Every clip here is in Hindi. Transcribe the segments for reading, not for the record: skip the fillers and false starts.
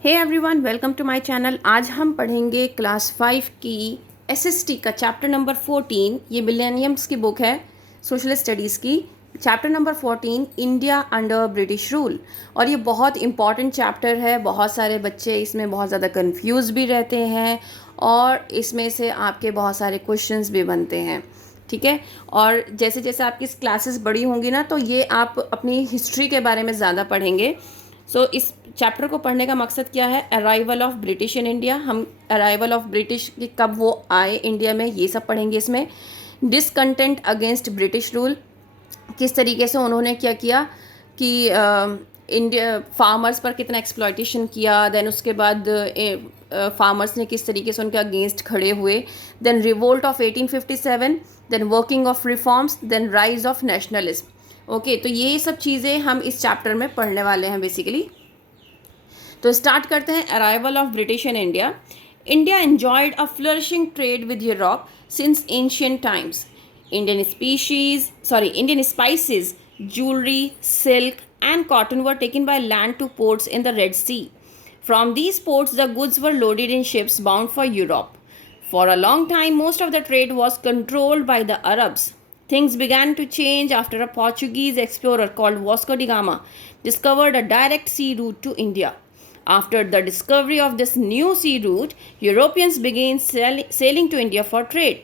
Hey everyone, welcome to my channel. आज हम पढ़ेंगे क्लास 5 की एसएसटी का चैप्टर नंबर 14। ये मिलेनियम्स की बुक है, सोशल स्टडीज़ की। Chapter number 14, India under British rule. और ये बहुत इंपॉर्टेंट चैप्टर है। बहुत सारे बच्चे इसमें बहुत ज़्यादा कंफ्यूज भी रहते हैं और इसमें से आपके बहुत सारे क्वेश्चंस भी बनते हैं। ठीक है। और जैसे जैसे आपकी क्लासेस बड़ी होंगी ना, तो ये आप अपनी हिस्ट्री के बारे में ज़्यादा पढ़ेंगे। इस चैप्टर को पढ़ने का मकसद क्या है? Arrival of British in India. हम अराइवल ऑफ ब्रिटिश कब वो आए इंडिया में, ये सब पढ़ेंगे इसमें। डिसकंटेंट अगेंस्ट ब्रिटिश रूल, किस तरीके से उन्होंने क्या किया कि इंडिया फार्मर्स पर कितना एक्सप्लॉयटेशन किया। देन उसके बाद फार्मर्स ने किस तरीके से उनके अगेंस्ट खड़े हुए। Then revolt of 1857, then working of reforms, then rise of nationalism. Okay, तो ये सब चीज़ें हम इस चैप्टर में पढ़ने वाले हैं बेसिकली। तो स्टार्ट करते हैं। Arrival of British in India. India enjoyed a flourishing trade with Europe since ancient times. Indian spices, jewelry, silk, and cotton were taken by land to ports in the Red Sea. From these ports, the goods were loaded in ships bound for Europe. For a long time, most of the trade was controlled by the Arabs. Things began to change after a Portuguese explorer called Vasco da Gama discovered a direct sea route to India. After the discovery of this new sea route, Europeans began sailing to India for trade.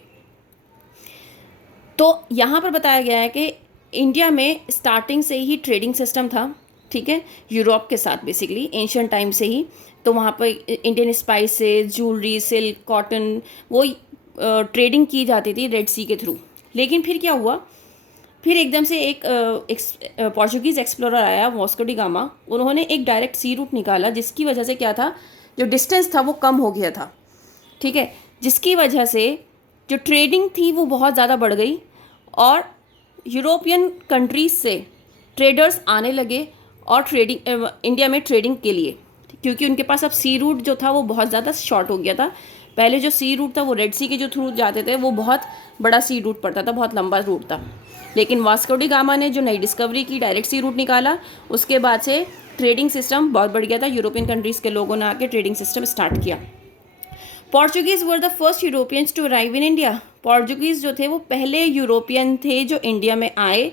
तो यहाँ पर बताया गया है कि इंडिया में स्टार्टिंग से ही ट्रेडिंग सिस्टम था। ठीक है, यूरोप के साथ बेसिकली एंशियंट टाइम से ही। तो वहाँ पर Indian spices, jewellery, silk, cotton, वो ट्रेडिंग की जाती थी रेड सी के थ्रू। लेकिन फिर क्या हुआ, फिर एकदम से एक पोर्चुगीज़ एक्सप्लोरर आया, वास्को डी गामा। उन्होंने एक डायरेक्ट सी रूट निकाला, जिसकी वजह से क्या था, जो डिस्टेंस था वो कम हो गया था। ठीक है, जिसकी वजह से जो ट्रेडिंग थी वो बहुत ज़्यादा बढ़ गई और यूरोपियन कंट्रीज से ट्रेडर्स आने लगे और ट्रेडिंग इंडिया में ट्रेडिंग के लिए, क्योंकि उनके पास अब सी रूट जो था वो बहुत ज़्यादा शॉर्ट हो गया था। पहले जो सी रूट था वो रेड सी के जो थ्रू जाते थे, वो बहुत बड़ा सी रूट पड़ता था, बहुत लंबा रूट था। लेकिन वास्को डी गामा ने जो नई डिस्कवरी की, डायरेक्ट सी रूट निकाला, उसके बाद से ट्रेडिंग सिस्टम बहुत बढ़ गया था। यूरोपियन कंट्रीज़ के लोगों ने आके ट्रेडिंग सिस्टम स्टार्ट किया। Portuguese were the first Europeans to arrive in India. Portuguese जो थे वो पहले यूरोपियन थे जो इंडिया में आए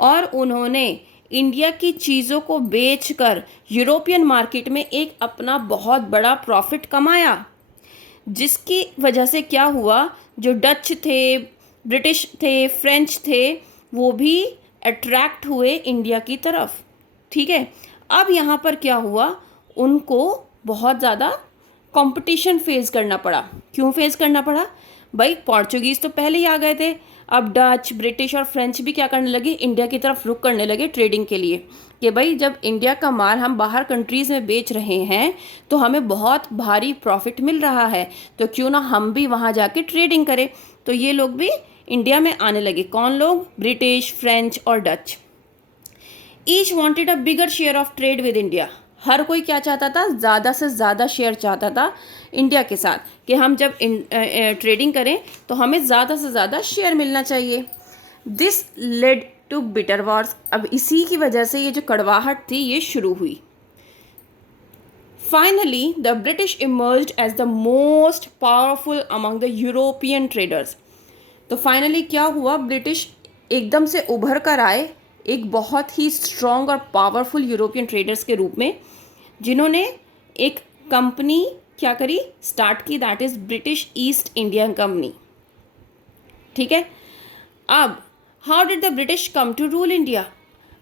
और उन्होंने इंडिया की चीज़ों को बेचकर यूरोपियन मार्केट में एक अपना बहुत बड़ा प्रॉफिट कमाया, जिसकी वजह से क्या हुआ, जो डच थे, ब्रिटिश थे, फ्रेंच थे, वो भी अट्रैक्ट हुए इंडिया की तरफ। ठीक है, अब यहाँ पर क्या हुआ, उनको बहुत ज़्यादा कंपटीशन फेस करना पड़ा। क्यों फेस करना पड़ा भाई? पोर्चुगीज़ तो पहले ही आ गए थे, अब डच, ब्रिटिश और फ्रेंच भी क्या करने लगे, इंडिया की तरफ रुख करने लगे ट्रेडिंग के लिए, कि भाई जब इंडिया का माल हम बाहर कंट्रीज़ में बेच रहे हैं तो हमें बहुत भारी प्रॉफिट मिल रहा है, तो क्यों ना हम भी वहाँ जाके ट्रेडिंग करें। तो ये लोग भी इंडिया में आने लगे। कौन लोग? ब्रिटिश, फ्रेंच और Dutch. Each wanted a bigger share of trade with India. हर कोई क्या चाहता था? ज़्यादा से ज़्यादा शेयर चाहता था इंडिया के साथ, कि हम जब ट्रेडिंग करें तो हमें ज़्यादा से ज़्यादा शेयर मिलना चाहिए। This led to bitter wars. अब इसी की वजह से ये जो कड़वाहट थी ये शुरू हुई। Finally the British emerged as the most powerful among the European traders. तो फाइनली क्या हुआ, ब्रिटिश एकदम से उभर कर आए एक बहुत ही स्ट्रॉन्ग और पावरफुल यूरोपियन ट्रेडर्स के रूप में, जिन्होंने एक कंपनी क्या करी, स्टार्ट की, that is British East Indian company. ठीक है, अब how did the British come to rule India?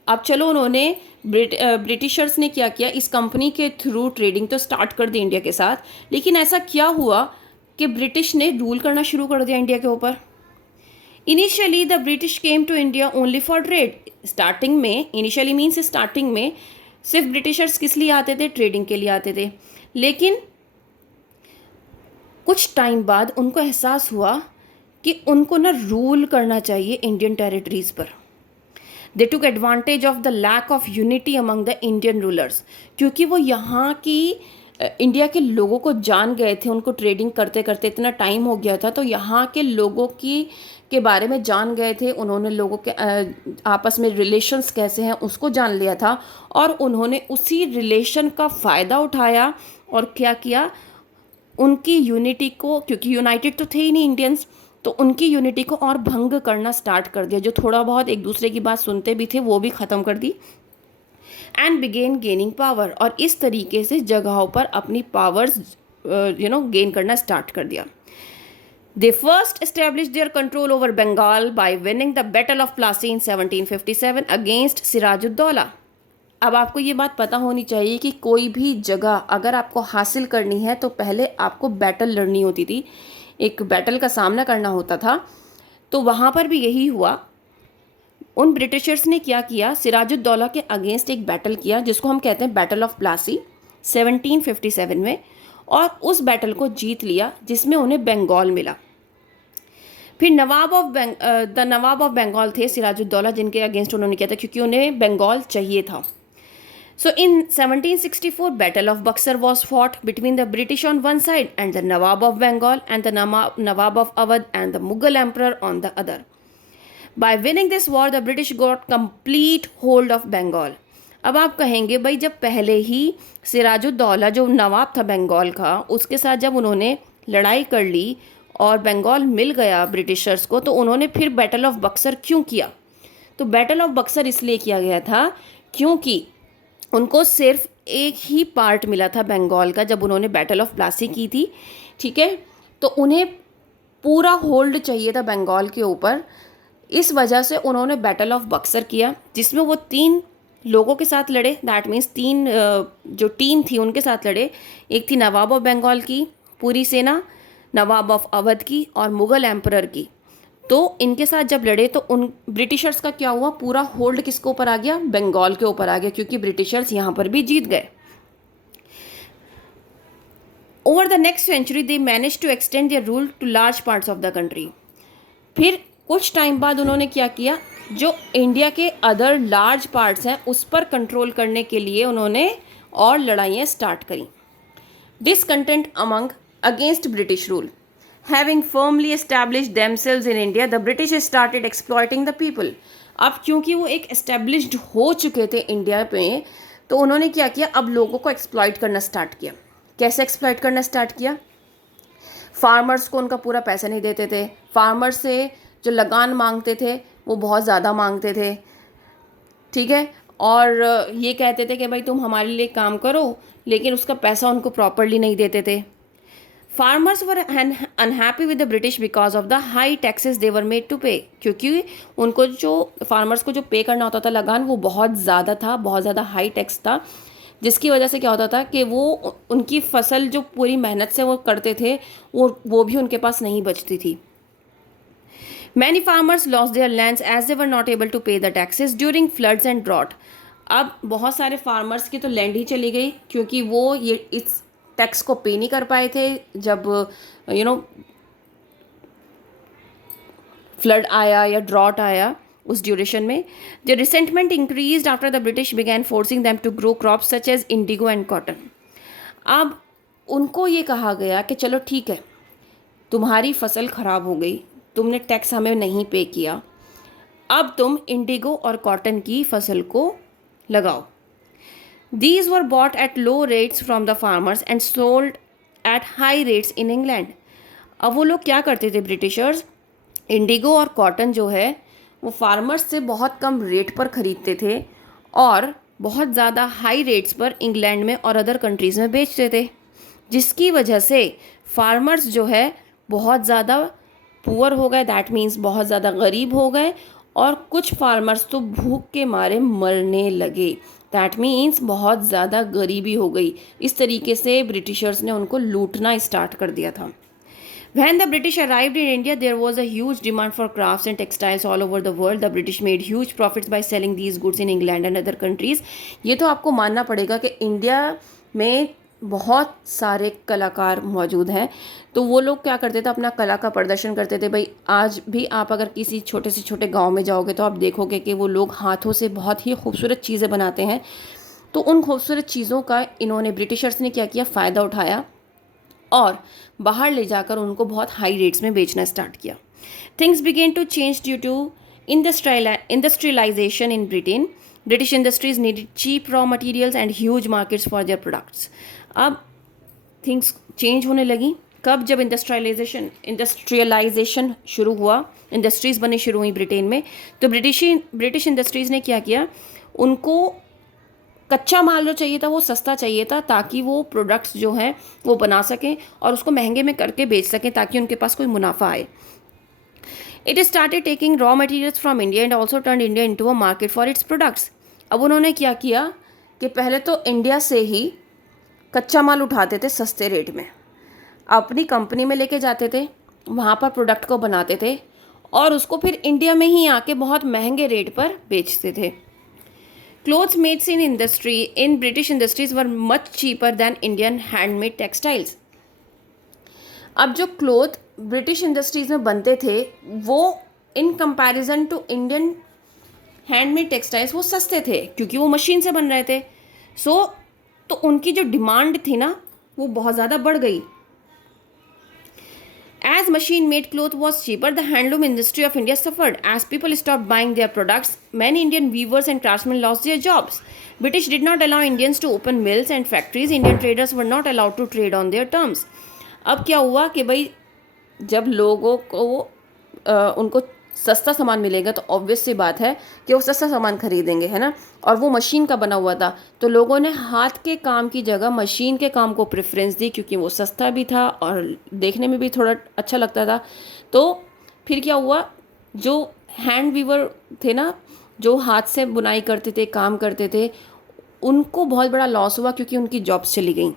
अब चलो, उन्होंने ब्रिटिशर्स ने क्या किया, इस कंपनी के थ्रू ट्रेडिंग तो स्टार्ट कर दी इंडिया के साथ, लेकिन ऐसा क्या हुआ कि ब्रिटिश ने रूल करना शुरू कर दिया इंडिया के ऊपर। Initially the British came to India only for trade. Starting में, इनिशियली मीन्स स्टार्टिंग में सिर्फ ब्रिटिशर्स किस लिए आते थे? ट्रेडिंग के लिए आते थे। लेकिन कुछ टाइम बाद उनको एहसास हुआ कि उनको ना रूल करना चाहिए इंडियन टेरिटरीज पर। They took advantage of the lack of unity among the Indian rulers, क्योंकि वो यहाँ की इंडिया के लोगों को जान गए थे, उनको ट्रेडिंग करते करते इतना टाइम हो गया था, तो यहाँ के लोगों की के बारे में जान गए थे। उन्होंने लोगों के आपस में रिलेशंस कैसे हैं उसको जान लिया था, और उन्होंने उसी रिलेशन का फ़ायदा उठाया और क्या किया, उनकी यूनिटी को, क्योंकि यूनाइटेड तो थे ही नहीं इंडियंस, तो उनकी यूनिटी को और भंग करना स्टार्ट कर दिया। जो थोड़ा बहुत एक दूसरे की बात सुनते भी थे वो भी ख़त्म कर दी। एंड बिगेन गेनिंग पावर, और इस तरीके से जगहों पर अपनी पावर्स गेन करना स्टार्ट कर दिया। They first establish their control over Bengal by winning the battle of Plassey in 1757 against Sirajuddaulah. अब आपको ये बात पता होनी चाहिए कि कोई भी जगह अगर आपको हासिल करनी है तो पहले आपको बैटल लड़नी होती थी, एक बैटल का सामना करना होता था। तो वहाँ पर भी यही हुआ। उन ब्रिटिशर्स ने क्या किया, सिराजुद्दौला के अगेंस्ट एक बैटल किया जिसको हम कहते हैं बैटल ऑफ प्लासी 1757 में, और उस बैटल को जीत लिया जिसमें उन्हें बंगाल मिला। फिर नवाब ऑफ बंगाल थे सिराजुद्दौला, जिनके अगेंस्ट उन्होंने किया था क्योंकि उन्हें बंगाल चाहिए था। So in 1764, Battle of Buxar was fought between the British on one side and the Nawab of Bengal and the Nawab of Awadh and the Mughal Emperor on the other. By winning this war, the British got complete hold of Bengal. अब आप कहेंगे भाई, जब पहले ही सिराजुद्दौला जो नवाब था बंगाल का, उसके साथ जब उन्होंने लड़ाई कर ली और बंगाल मिल गया ब्रिटिशर्स को, तो उन्होंने फिर बैटल ऑफ बक्सर क्यों किया? तो बैटल ऑफ बक्सर इसलिए किया गया था क्योंकि उनको सिर्फ एक ही पार्ट मिला था बंगाल का जब उन्होंने बैटल ऑफ प्लासी की थी, ठीक है। तो उन्हें पूरा होल्ड चाहिए था बंगाल के ऊपर, इस वजह से उन्होंने बैटल ऑफ बक्सर किया जिसमें वो 3 लोगों के साथ लड़े। दैट मीन्स 3 जो टीम थी उनके साथ लड़े। एक थी नवाब ऑफ बंगाल की पूरी सेना, नवाब ऑफ अवध की और मुग़ल एम्परर की। तो इनके साथ जब लड़े तो उन ब्रिटिशर्स का क्या हुआ, पूरा होल्ड किसके ऊपर आ गया, बंगाल के ऊपर आ गया, क्योंकि ब्रिटिशर्स यहाँ पर भी जीत गए। Over the next century they manage to extend their rule to large parts of the country. फिर कुछ टाइम बाद उन्होंने क्या किया, जो इंडिया के अदर लार्ज पार्ट्स हैं उस पर कंट्रोल करने के लिए उन्होंने और लड़ाइयाँ स्टार्ट करी। Discontent among against British rule having firmly established themselves in India, the British started exploiting the people. अब क्योंकि वो एक established हो चुके थे इंडिया में, तो उन्होंने क्या किया, अब लोगों को एक्सप्लॉइट करना स्टार्ट किया। कैसे एक्सप्लॉइट करना स्टार्ट किया? फार्मर्स को उनका पूरा पैसा नहीं देते थे, फार्मर्स से जो लगान मांगते थे वो बहुत ज़्यादा मांगते थे, ठीक है। और ये कहते थे कि भाई तुम हमारे लिए काम करो, लेकिन उसका पैसा उनको प्रॉपरली नहीं देते थे। Farmers were unhappy with the British because of the high taxes they were made to pay, क्योंकि उनको जो फार्मर्स को जो पे करना होता था लगान, वो बहुत ज़्यादा था, बहुत ज़्यादा हाई टैक्स था, जिसकी वजह से क्या होता था कि वो उनकी फसल जो पूरी मेहनत से वो करते थे वो भी उनके पास नहीं बचती थी। Many farmers lost their lands as they were not able to pay the taxes during floods and drought. अब बहुत सारे फार्मर्स की तो लैंड ही चली गई क्योंकि वो ये इस टैक्स को पे नहीं कर पाए थे जब फ्लड आया या ड्रॉट आया उस ड्यूरेशन में। The resentment increased after the British began forcing them to grow crops such as indigo and cotton. अब उनको ये कहा गया कि चलो ठीक है, तुम्हारी फसल ख़राब हो गई, तुमने टैक्स हमें नहीं पे किया, अब तुम इंडिगो और कॉटन की फसल को लगाओ। These were bought at low rates from the farmers and sold at high rates in England. अब वो लोग क्या करते थे ब्रिटिशर्स, इंडिगो और कॉटन जो है वो फार्मर्स से बहुत कम रेट पर ख़रीदते थे और बहुत ज़्यादा हाई रेट्स पर इंग्लैंड में और अदर कंट्रीज़ में बेचते थे, जिसकी वजह से फार्मर्स जो है बहुत ज़्यादा पुअर हो गए, दैट मीन्स बहुत ज़्यादा गरीब हो गए, और कुछ फार्मर्स तो भूख के मारे मरने लगे, दैट मीन्स बहुत ज़्यादा गरीबी हो गई। इस तरीके से ब्रिटिशर्स ने उनको लूटना स्टार्ट कर दिया था। When the British arrived in India, there was a huge demand for crafts and textiles all over the world. The British made huge profits by selling these goods in England and other countries. ये तो आपको मानना पड़ेगा कि इंडिया में बहुत सारे कलाकार मौजूद हैं, तो वो लोग क्या करते थे, अपना कला का प्रदर्शन करते थे। भाई आज भी आप अगर किसी छोटे से छोटे गांव में जाओगे तो आप देखोगे कि वो लोग हाथों से बहुत ही खूबसूरत चीज़ें बनाते हैं, तो उन खूबसूरत चीज़ों का इन्होंने ब्रिटिशर्स ने क्या किया, फ़ायदा उठाया और बाहर ले जाकर उनको बहुत हाई रेट्स में बेचना स्टार्ट किया. Things began to change due to industrialisation in Britain. British industries needed cheap raw materials and huge markets for their products. अब थिंग्स चेंज होने लगी कब, जब इंडस्ट्रियलाइजेशन शुरू हुआ, इंडस्ट्रीज़ बनी शुरू हुई ब्रिटेन में. तो ब्रिटिश इंडस्ट्रीज़ ने क्या किया, उनको कच्चा माल जो चाहिए था वो सस्ता चाहिए था ताकि वो प्रोडक्ट्स जो हैं वो बना सकें और उसको महंगे में करके बेच सकें ताकि उनके पास कोई मुनाफा आए. It started taking raw materials from India and also turn India into a market for its products. अब उन्होंने क्या किया कि पहले तो इंडिया से ही कच्चा माल उठाते थे सस्ते रेट में, अपनी कंपनी में लेके जाते थे, वहाँ पर प्रोडक्ट को बनाते थे और उसको फिर इंडिया में ही आके बहुत महंगे रेट पर बेचते थे. Clothes made in British industries were much cheaper than Indian handmade textiles. अब जो क्लोथ ब्रिटिश इंडस्ट्रीज में बनते थे वो in comparison to Indian handmade textiles वो सस्ते थे क्योंकि वो मशीन से बन रहे थे. तो उनकी जो डिमांड थी ना वो बहुत ज़्यादा बढ़ गई. As machine-made cloth was cheaper, the handloom industry of India suffered. As people stopped buying their products, many Indian weavers and craftsmen lost their jobs. British did not allow Indians to open mills and factories. Indian traders were not allowed to trade on their terms. अब क्या हुआ कि भाई जब लोगों को उनको सस्ता सामान मिलेगा तो ऑब्वियस सी बात है कि वो सस्ता सामान खरीदेंगे, है ना. और वो मशीन का बना हुआ था तो लोगों ने हाथ के काम की जगह मशीन के काम को प्रेफरेंस दी क्योंकि वो सस्ता भी था और देखने में भी थोड़ा अच्छा लगता था. तो फिर क्या हुआ, जो हैंड वीवर थे ना, जो हाथ से बुनाई करते थे, काम करते थे, उनको बहुत बड़ा लॉस हुआ क्योंकि उनकी जॉब्स चली गई.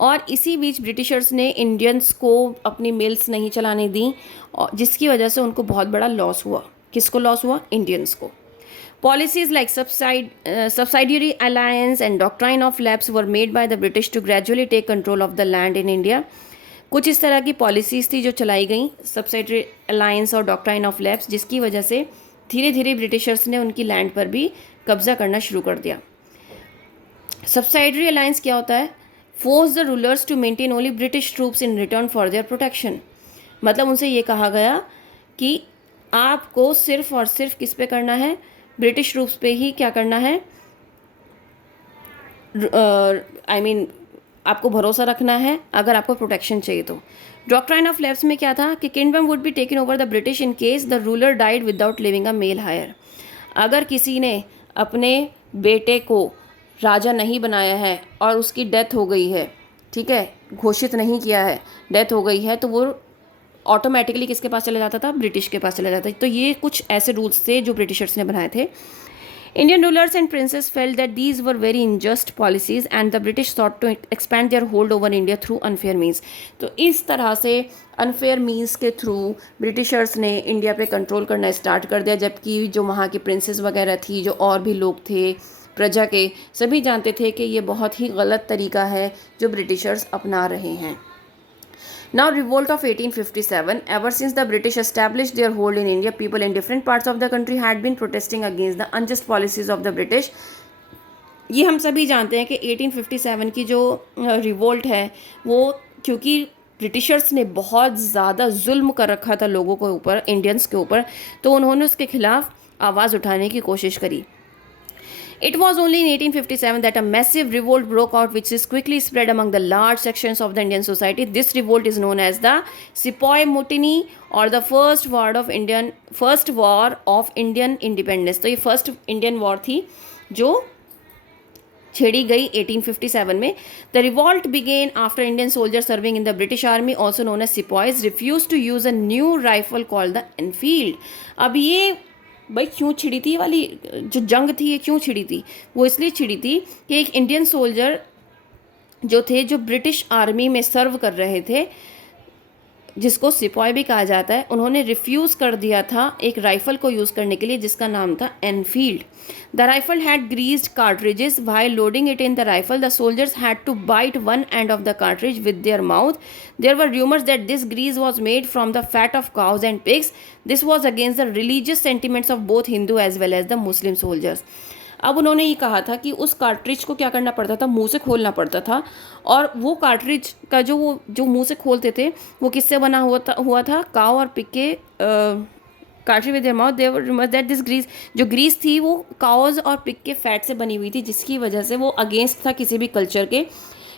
और इसी बीच ब्रिटिशर्स ने इंडियंस को अपनी मिल्स नहीं चलाने दी और जिसकी वजह से उनको बहुत बड़ा लॉस हुआ. किसको लॉस हुआ? इंडियंस को. Policies like subsidiary alliance and doctrine of lapse were made by the British to gradually take control of the land in India. कुछ इस तरह की पॉलिसीज़ थी जो चलाई गई, सब्सिडियरी अलायंस और डॉक्ट्राइन ऑफ लैप्स, जिसकी वजह से धीरे धीरे ब्रिटिशर्स ने उनकी लैंड पर भी कब्जा करना शुरू कर दिया. सब्सिडियरी अलायंस क्या होता है? Force the rulers to maintain only British troops in return for their protection. मतलब उनसे ये कहा गया कि आपको सिर्फ और सिर्फ किस पे करना है? ब्रिटिश ट्रूप्स पे ही क्या करना है, आपको भरोसा रखना है अगर आपको प्रोटेक्शन चाहिए तो. डॉक्ट्राइन ऑफ लैप्स में क्या था कि kingdom would be taken over the British in case the ruler died without leaving a male heir. अगर किसी ने अपने बेटे को राजा नहीं बनाया है और उसकी डेथ हो गई है, ठीक है, घोषित नहीं किया है, डेथ हो गई है, तो वो ऑटोमेटिकली किसके पास चला जाता था? ब्रिटिश के पास चला जाता था. तो ये कुछ ऐसे रूल्स थे जो ब्रिटिशर्स ने बनाए थे. Indian rulers and princes felt that these were very unjust policies and the British sought to expand their hold over India through unfair means. तो इस तरह से अनफेयर मीन्स के थ्रू ब्रिटिशर्स ने इंडिया पे कंट्रोल करना स्टार्ट कर दिया, जबकि जो वहाँ की प्रिंसेस वगैरह थी, जो और भी लोग थे प्रजा के, सभी जानते थे कि ये बहुत ही गलत तरीका है जो ब्रिटिशर्स अपना रहे हैं. Now revolt of 1857. Ever since the British established their hold in India, people in different parts of the country had been protesting against the unjust policies of the British. ये हम सभी जानते हैं कि 1857 की जो रिवोल्ट है वो क्योंकि ब्रिटिशर्स ने बहुत ज़्यादा जुल्म कर रखा था लोगों के ऊपर, इंडियंस के ऊपर, तो उन्होंने उसके खिलाफ आवाज़ उठाने की कोशिश करी. It was only in 1857 that a massive revolt broke out which is quickly spread among the large sections of the Indian society. This revolt is known as the Sepoy Mutiny or the first war of Indian independence. तो ये फर्स्ट इंडियन वॉर थी जो छेड़ी गई 1857 में. The revolt began after Indian soldiers serving in the British Army, also known as sepoys, refused to use a new rifle called the Enfield. अब ये भाई क्यों छिड़ी थी, वाली जो जंग थी ये क्यों छिड़ी थी? वो इसलिए छिड़ी थी कि एक इंडियन सोल्जर जो थे, जो ब्रिटिश आर्मी में सर्व कर रहे थे, जिसको सिपाही भी कहा जाता है, उन्होंने रिफ्यूज़ कर दिया था एक राइफ़ल को यूज़ करने के लिए जिसका नाम था Enfield. The rifle had greased cartridges. While loading it in the rifle the soldiers had to bite one end of the cartridge with their mouth. There were rumours that this grease was made from the fat of cows and pigs. This was against the religious sentiments of both Hindu as well as the Muslim soldiers. अब उन्होंने ये कहा था कि उस कार्ट्रिज को क्या करना पड़ता था, मुंह से खोलना पड़ता था, और वो कार्ट्रिज का जो मुंह से खोलते थे वो किससे बना हुआ था काव और पिग के cartridge with their mouth they were that this grease, जो ग्रीस थी वो काउज और पिग के फैट से बनी हुई थी, जिसकी वजह से वो अगेंस्ट था किसी भी कल्चर के,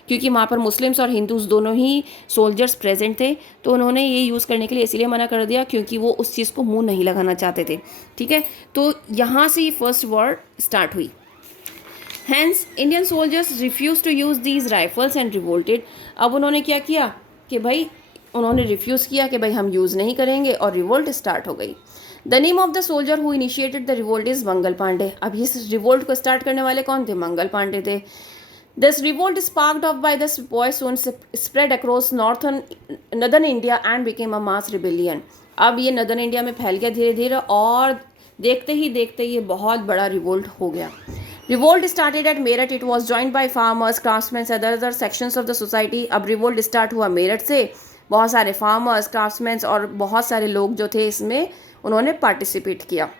क्योंकि वहाँ पर मुस्लिम्स और हिंदूज दोनों ही सोल्जर्स प्रेजेंट थे। तो उन्होंने ये यूज़ करने के लिए इसलिए मना कर दिया क्योंकि वो उस चीज़ को मुंह नहीं लगाना चाहते थे। ठीक है, तो यहाँ से ये फर्स्ट वॉर स्टार्ट हुई। Hence Indian soldiers refuse to use these rifles and revolted. अब उन्होंने क्या किया कि भाई उन्होंने रिफ्यूज़ किया कि भाई हम यूज़ नहीं करेंगे, और रिवोल्ट स्टार्ट हो गई। The name of the soldier who initiated the revolt is Mangal Pandey. अब इस रिवोल्ट को स्टार्ट करने वाले कौन थे? मंगल पांडे थे। This revolt sparked off by the sepoys soon spread across northern India and became a mass rebellion. अब ये नदर्न इंडिया में फैल गया धीरे धीरे, और देखते ही देखते ये बहुत बड़ा रिवोल्ट हो गया। Revolt started at Meerut, it was joined by farmers, craftsman, other sections of the society. अब रिवोल्ट स्टार्ट हुआ मेरठ से, बहुत सारे फार्मर्स, क्राफ्ट्समैन और बहुत सारे लोग जो थे इसमें उन्होंने पार्टिसिपेट किया।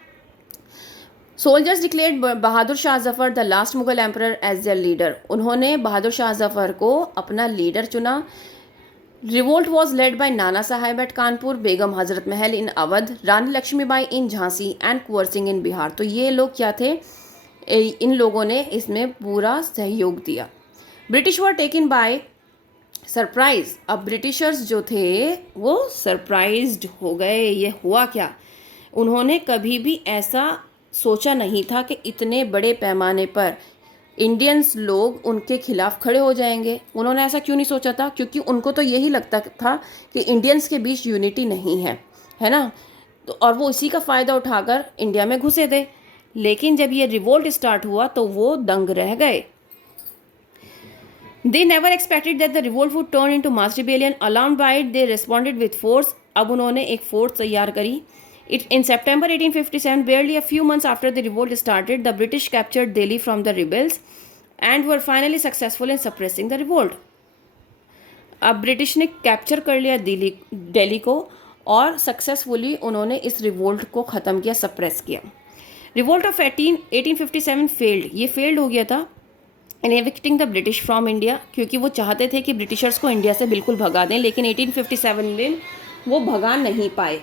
Soldiers declared Bahadur Shah Zafar the last Mughal emperor as their leader. उन्होंने बहादुर शाह जफ़र को अपना लीडर चुना। Revolt was led by Nana Saheb eight Kanpur, Begum Hazrat Mahal in Awadh, Rani Lakshmibai in Jhansi and Kunwar Singh इन बिहार। तो ये लोग क्या थे, इन लोगों ने इसमें पूरा सहयोग दिया। British were taken by surprise. अब ब्रिटिशर्स जो थे वो सरप्राइज्ड हो गए। ये हुआ क्या, उन्होंने कभी भी ऐसा सोचा नहीं था कि इतने बड़े पैमाने पर इंडियंस लोग उनके खिलाफ खड़े हो जाएंगे। उन्होंने ऐसा क्यों नहीं सोचा था? क्योंकि उनको तो यही लगता था कि इंडियंस के बीच यूनिटी नहीं है ना, तो और वो इसी का फ़ायदा उठाकर इंडिया में घुसे थे। लेकिन जब ये रिवोल्ट स्टार्ट हुआ तो वो दंग रह गए। They never expected that the revolt would turn into mass rebellion. Alarmed by it, they responded with force. अब उन्होंने एक फोर्स तैयार करी। In September 1857, barely a few months after the revolt started, the British captured Delhi from the rebels and were finally successful in suppressing the revolt. अब ब्रिटिश ने कैप्चर कर लिया दिल्ली को, और सक्सेसफुली उन्होंने इस रिवोल्ट को ख़त्म किया, सप्रेस किया। Revolt of 1857 failed. ये फेल्ड हो गया था इन एविक्टिंग द ब्रिटिश फ्रॉम इंडिया, क्योंकि वो चाहते थे कि ब्रिटिशर्स को इंडिया से बिल्कुल भगा दें, लेकिन 1857 में वो भगा नहीं पाए।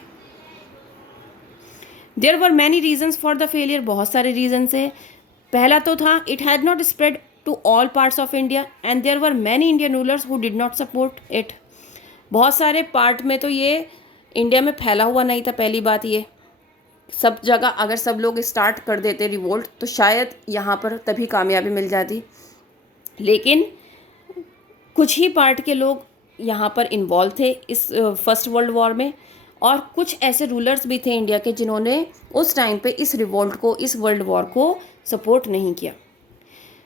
There were many reasons for the failure. बहुत सारे रीजन्स है। पहला तो था it had not spread to all parts of India and there were many Indian rulers who did not support it. बहुत सारे पार्ट में तो ये इंडिया में फैला हुआ नहीं था। पहली बात ये, सब जगह अगर सब लोग स्टार्ट कर देते रिवोल्ट तो शायद यहाँ पर तभी कामयाबी मिल जाती, लेकिन कुछ ही पार्ट के लोग यहाँ पर इन्वॉल्व थे इस फर्स्ट वर्ल्ड वॉर में, और कुछ ऐसे रूलर्स भी थे इंडिया के जिन्होंने उस टाइम पे इस रिवोल्ट को, इस वर्ल्ड वॉर को सपोर्ट नहीं किया।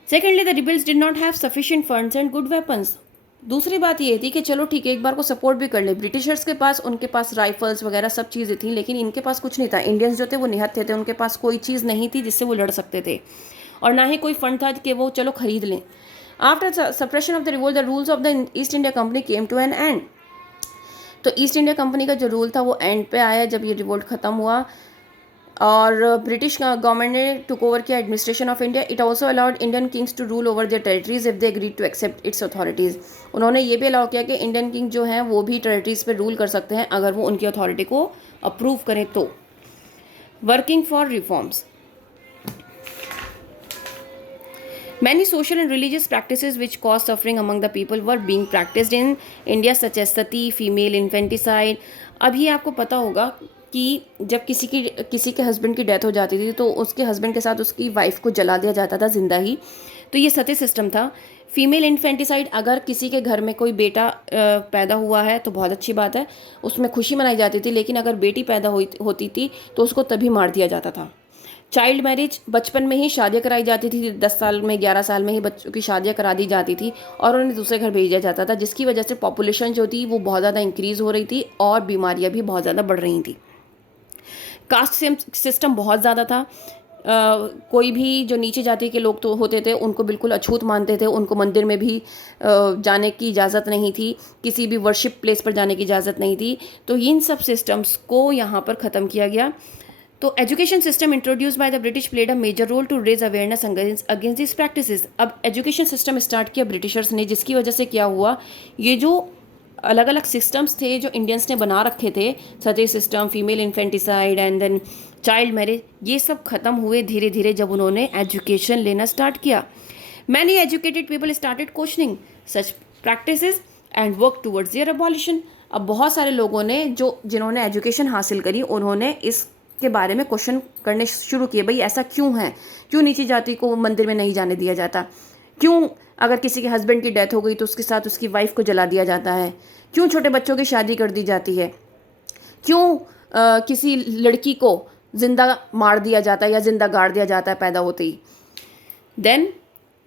Secondly, the rebels did not have sufficient funds and good weapons. दूसरी बात ये थी कि चलो ठीक है, एक बार को सपोर्ट भी कर ले। ब्रिटिशर्स के पास, उनके पास राइफल्स वगैरह सब चीज़ें थी, लेकिन इनके पास कुछ नहीं था। इंडियंस जो थे वो निहत्थे थे, उनके पास कोई चीज़ नहीं थी जिससे वो लड़ सकते थे, और ना ही कोई फंड था कि वो चलो खरीद लें। After suppression of the revolt, the rules of the East India company came to an end. तो ईस्ट इंडिया कंपनी का जो रूल था वो एंड पे आया जब ये रिवोल्ट ख़त्म हुआ, और ब्रिटिश गवर्नमेंट ने टुक ओवर किया administration of India. It also allowed Indian kings to rule over their territories if they agreed to accept its authorities. उन्होंने ये भी अलाउ किया कि इंडियन किंग जो हैं वो भी टेरिटरीज पे रूल कर सकते हैं अगर वो उनकी अथॉरिटी को अप्रूव करें तो। Working for reforms. Many social and religious practices which caused suffering among the people were being practiced in India, such as sati, female infanticide. अभी आपको पता होगा कि जब किसी के हस्बैंड की डेथ हो जाती थी तो उसके हस्बैंड के साथ उसकी वाइफ को जला दिया जाता था जिंदा ही, तो ये सती सिस्टम था। फीमेल इन्फेंटिसाइड, अगर किसी के घर में कोई बेटा पैदा हुआ है तो बहुत अच्छी बात है, उसमें खुशी मनाई जाती थी, लेकिन अगर बेटी पैदा होती थी तो उसको तभी मार दिया जाता था। चाइल्ड मैरिज, बचपन में ही शादियाँ कराई जाती थी, 10 साल में 11 साल में ही बच्चों की शादियाँ करा दी जाती थी और उन्हें दूसरे घर भेजा जाता था, जिसकी वजह से पॉपुलेशन जो थी वो बहुत ज़्यादा इंक्रीज़ हो रही थी और बीमारियाँ भी बहुत ज़्यादा बढ़ रही थी। कास्ट सिस्टम बहुत ज़्यादा था। कोई भी जो नीचे जाति के लोग तो होते थे उनको बिल्कुल अछूत मानते थे, उनको मंदिर में भी जाने की इजाज़त नहीं थी, किसी भी वर्शिप प्लेस पर जाने की इजाज़त नहीं थी। तो इन सब सिस्टम्स को यहाँ पर ख़त्म किया गया। तो education system introduce by the British played a major role to raise awareness against this practices. अब एजुकेशन सिस्टम स्टार्ट किया ब्रिटिशर्स ने, जिसकी वजह से क्या हुआ, ये जो अलग अलग सिस्टम्स थे जो इंडियंस ने बना रखे थे, sati system, female infanticide and then child marriage, ये सब खत्म हुए धीरे धीरे जब उन्होंने एजुकेशन लेना स्टार्ट किया। Many educated people started questioning such practices and work towards their abolition. अब बहुत सारे लोगों ने जिन्होंने एजुकेशन हासिल करी, उन्होंने इसके बारे में क्वेश्चन करने शुरू किए, भाई ऐसा क्यों है, क्यों नीची जाति को मंदिर में नहीं जाने दिया जाता, क्यों अगर किसी के हस्बैंड की डेथ हो गई तो उसके साथ उसकी वाइफ को जला दिया जाता है, क्यों छोटे बच्चों की शादी कर दी जाती है, क्यों किसी लड़की को जिंदा मार दिया जाता है या जिंदा गाड़ दिया जाता है पैदा होते ही। देन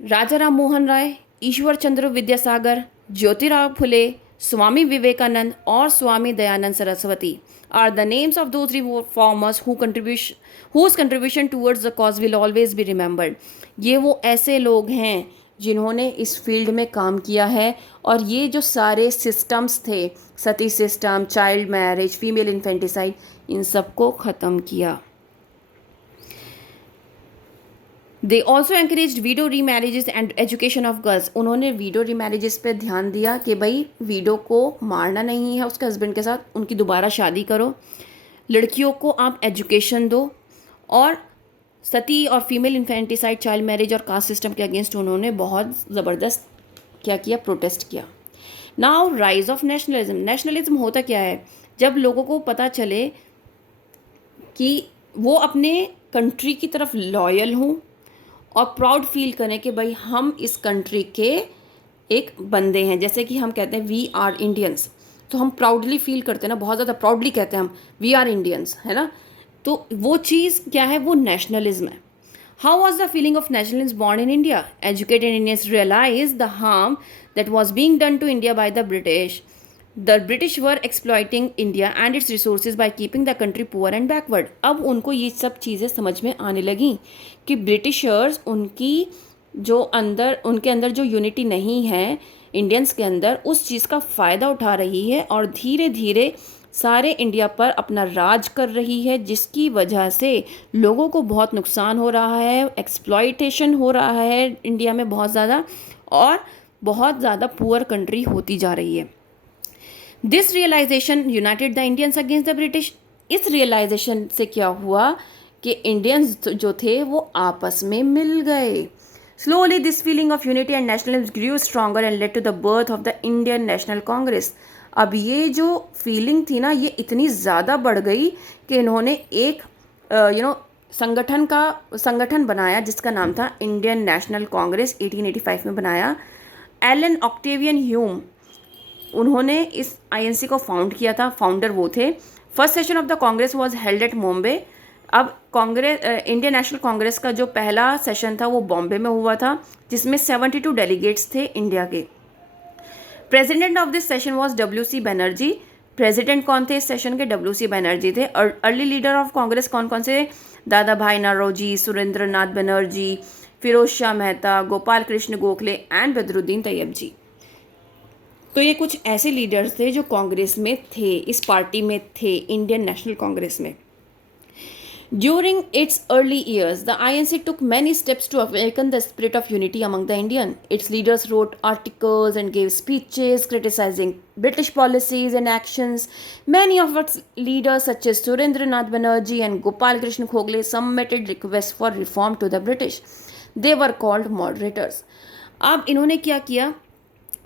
राजा राम मोहन राय, ईश्वर चंद्र विद्यासागर, ज्योतिराव फुले, स्वामी विवेकानंद और Swami Dayanand Saraswati are the names of those reformers whose contribution towards the cause will always be remembered। ये वो ऐसे लोग हैं जिन्होंने इस फील्ड में काम किया है, और ये जो सारे सिस्टम्स थे, sati system, child marriage, female infanticide, इन सबको ख़त्म किया। They also encourage widow remarriages and education of girls. उन्होंने वीडो री मैरिजेस पे ध्यान दिया कि भाई वीडो को मारना नहीं है उसके हस्बैंड के साथ, उनकी दोबारा शादी करो, लड़कियों को आप एजुकेशन दो, और सती और फीमेल इन्फेंटिसाइड, चाइल्ड मैरिज और कास्ट सिस्टम के अगेंस्ट उन्होंने बहुत ज़बरदस्त क्या किया, प्रोटेस्ट किया। Now rise of nationalism. Nationalism होता क्या है, जब लोगों को पता चले कि वो अपने कंट्री की तरफ लॉयल हों और प्राउड फील करें कि भाई हम इस कंट्री के एक बंदे हैं, जैसे कि हम कहते हैं वी आर इंडियंस, तो हम प्राउडली फील करते हैं ना, बहुत ज़्यादा प्राउडली कहते हैं हम वी आर इंडियंस, है ना, तो वो चीज़ क्या है, वो नेशनलिज्म है। How was the feeling of nationalism born in India? Educated Indians realise the harm that was being done to India by the British. The British were exploiting India and its resources by keeping the country poor and backward। अब उनको ये सब चीज़ें समझ में आने लगी कि ब्रिटिशर्स उनके अंदर जो यूनिटी नहीं है इंडियंस के अंदर, उस चीज़ का फ़ायदा उठा रही है और धीरे धीरे सारे इंडिया पर अपना राज कर रही है, जिसकी वजह से लोगों को बहुत नुकसान हो रहा है, एक्सप्लॉइटेशन हो रहा है इंडिया में बहुत ज़्यादा, और बहुत ज़्यादा पुअर कंट्री होती जा रही है। This realisation united the Indians against the British. इस रियलाइजेशन से क्या हुआ कि इंडियंस जो थे वो आपस में मिल गए। Slowly this feeling of unity and nationalism grew stronger and led to the birth of the Indian National Congress. अब ये जो फीलिंग थी ना, ये इतनी ज़्यादा बढ़ गई कि इन्होंने एक संगठन बनाया जिसका नाम था इंडियन नेशनल कांग्रेस, 1885 में बनाया। एलन ऑक्टेवियन ह्यूम, उन्होंने इस आईएनसी को फाउंड किया था, फाउंडर वो थे। First session of the Congress was held at Bombay. अब इंडियन नेशनल कांग्रेस का जो पहला सेशन था वो बॉम्बे में हुआ था, जिसमें 72 डेलीगेट्स थे इंडिया के। President of this session was W C. Banerjee. President कौन थे इस सेशन के? डब्ल्यू.सी. बनर्जी थे। और अर्ली लीडर ऑफ कांग्रेस कौन कौन से? दादा भाई नौरोजी, सुरेंद्र नाथ बनर्जी, फिरोज शाह मेहता, गोपाल कृष्ण गोखले एंड बदरुद्दीन तैयब जी। तो ये कुछ ऐसे लीडर्स थे जो कांग्रेस में थे, इस पार्टी में थे, इंडियन नेशनल कांग्रेस में। During its early years the INC took many steps to awaken the spirit of unity among the Indian. Its leaders wrote articles and gave speeches criticising British policies and actions. Many of its leaders such as Surendra Nath Banerjee and Gopal Krishna Gokhale submitted request for reform to the British. They were called moderators. अब इन्होंने क्या किया,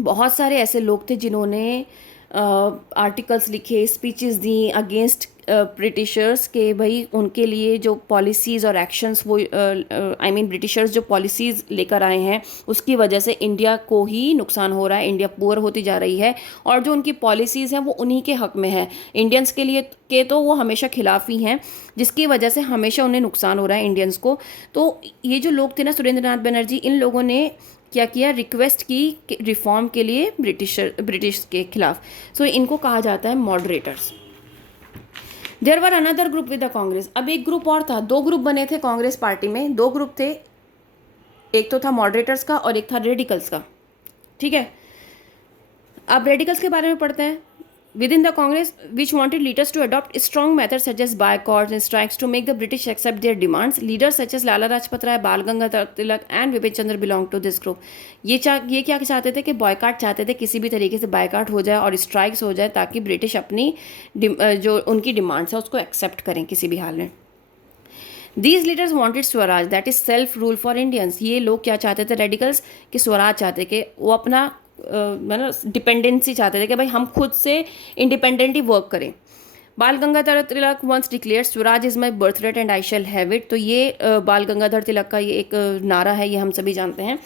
बहुत सारे ऐसे लोग थे जिन्होंने आर्टिकल्स लिखे, स्पीचेस दी अगेंस्ट ब्रिटिशर्स के भाई उनके लिए जो पॉलिसीज़ और एक्शंस वो ब्रिटिशर्स जो पॉलिसीज़ लेकर आए हैं उसकी वजह से इंडिया को ही नुकसान हो रहा है, इंडिया पुअर होती जा रही है, और जो उनकी पॉलिसीज़ हैं वो उन्हीं के हक़ में है। इंडियंस के लिए के तो वो हमेशा खिलाफ ही हैं, जिसकी वजह से हमेशा उन्हें नुकसान हो रहा है इंडियंस को। तो ये जो लोग थे ना, सुरेंद्र नाथ बनर्जी, इन लोगों ने क्या किया, रिक्वेस्ट की रिफॉर्म के लिए ब्रिटिश के खिलाफ। सो इनको कहा जाता है moderators. There were another group with the Congress. अब एक ग्रुप और था, दो ग्रुप बने थे कांग्रेस पार्टी में, दो ग्रुप थे, एक तो था मॉडरेटर्स का और एक था रेडिकल्स का। ठीक है, अब रेडिकल्स के बारे में पढ़ते हैं। within the Congress, which wanted leaders to adopt strong methods such as boycotts and strikes to make the British accept their demands. Leaders such as Lala Rajpat Rai, Bal Gangadhar Tilak and Vipin Chandra belong to this group. ये क्या चाहते थे कि बॉयकॉट चाहते थे, किसी भी तरीके से बॉयकॉट हो जाए और स्ट्राइक्स हो जाए ताकि ब्रिटिश अपनी जो उनकी डिमांड्स है उसको एक्सेप्ट करें किसी भी हाल में. These leaders wanted Swaraj, that is self rule for Indians. ये लोग क्या चाहते थे रेडिकल्स, कि स्वराज चाहते कि वो अपना मतलब डिपेंडेंसी चाहते थे कि भाई हम खुद से इंडिपेंडेंटली वर्क करें. Bal Gangadhar Tilak once declared swaraj is my birth rate and I shall have it. तो ये बाल गंगाधर तिलक का ये एक नारा है, ये हम सभी जानते हैं.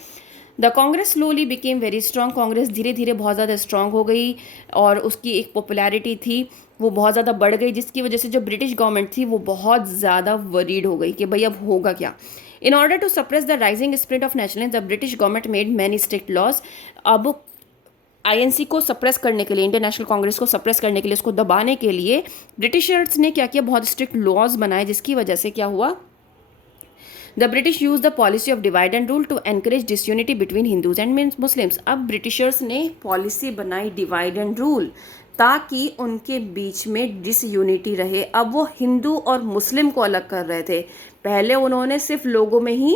The Congress slowly became very strong. Congress धीरे धीरे बहुत ज़्यादा स्ट्रॉन्ग हो गई और उसकी एक पॉपुलैरिटी थी वो बहुत ज़्यादा बढ़ गई, जिसकी वजह से जो ब्रिटिश गवर्नमेंट थी वो बहुत ज़्यादा वरीड हो गई कि भाई अब होगा क्या. In order to suppress the rising spirit of nationalism the British government made many strict laws. अब आईएनसी को सप्रेस करने के लिए, इंडियन नेशनल कांग्रेस को सप्रेस करने के लिए, उसको दबाने के लिए ब्रिटिशर्स ने क्या किया, बहुत स्ट्रिक्ट लॉज बनाए, जिसकी वजह से क्या हुआ, the British use the policy of divide and rule to encourage disunity between Hindus and Muslims. अब ब्रिटिशर्स ने पॉलिसी बनाई डिवाइड एंड रूल ताकि उनके बीच में डिसयूनिटी रहे. अब वो हिंदू और मुस्लिम को अलग कर रहे थे. पहले उन्होंने सिर्फ लोगों में ही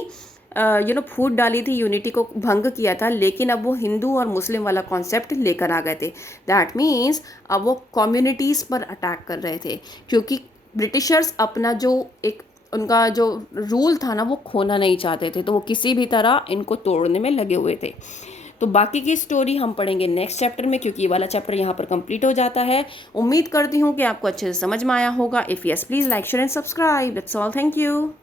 फूट डाली थी, यूनिटी को भंग किया था, लेकिन अब वो हिंदू और मुस्लिम वाला कॉन्सेप्ट लेकर आ गए थे. दैट मीन्स अब वो कम्युनिटीज़ पर अटैक कर रहे थे, क्योंकि ब्रिटिशर्स अपना जो एक उनका जो रूल था ना वो खोना नहीं चाहते थे, तो वो किसी भी तरह इनको तोड़ने में लगे हुए थे. तो बाकी की स्टोरी हम पढ़ेंगे नेक्स्ट चैप्टर में, क्योंकि ये वाला चैप्टर यहाँ पर कंप्लीट हो जाता है. उम्मीद करती हूँ कि आपको अच्छे से समझ में आया होगा. If yes please like share and subscribe. That's all. Thank you.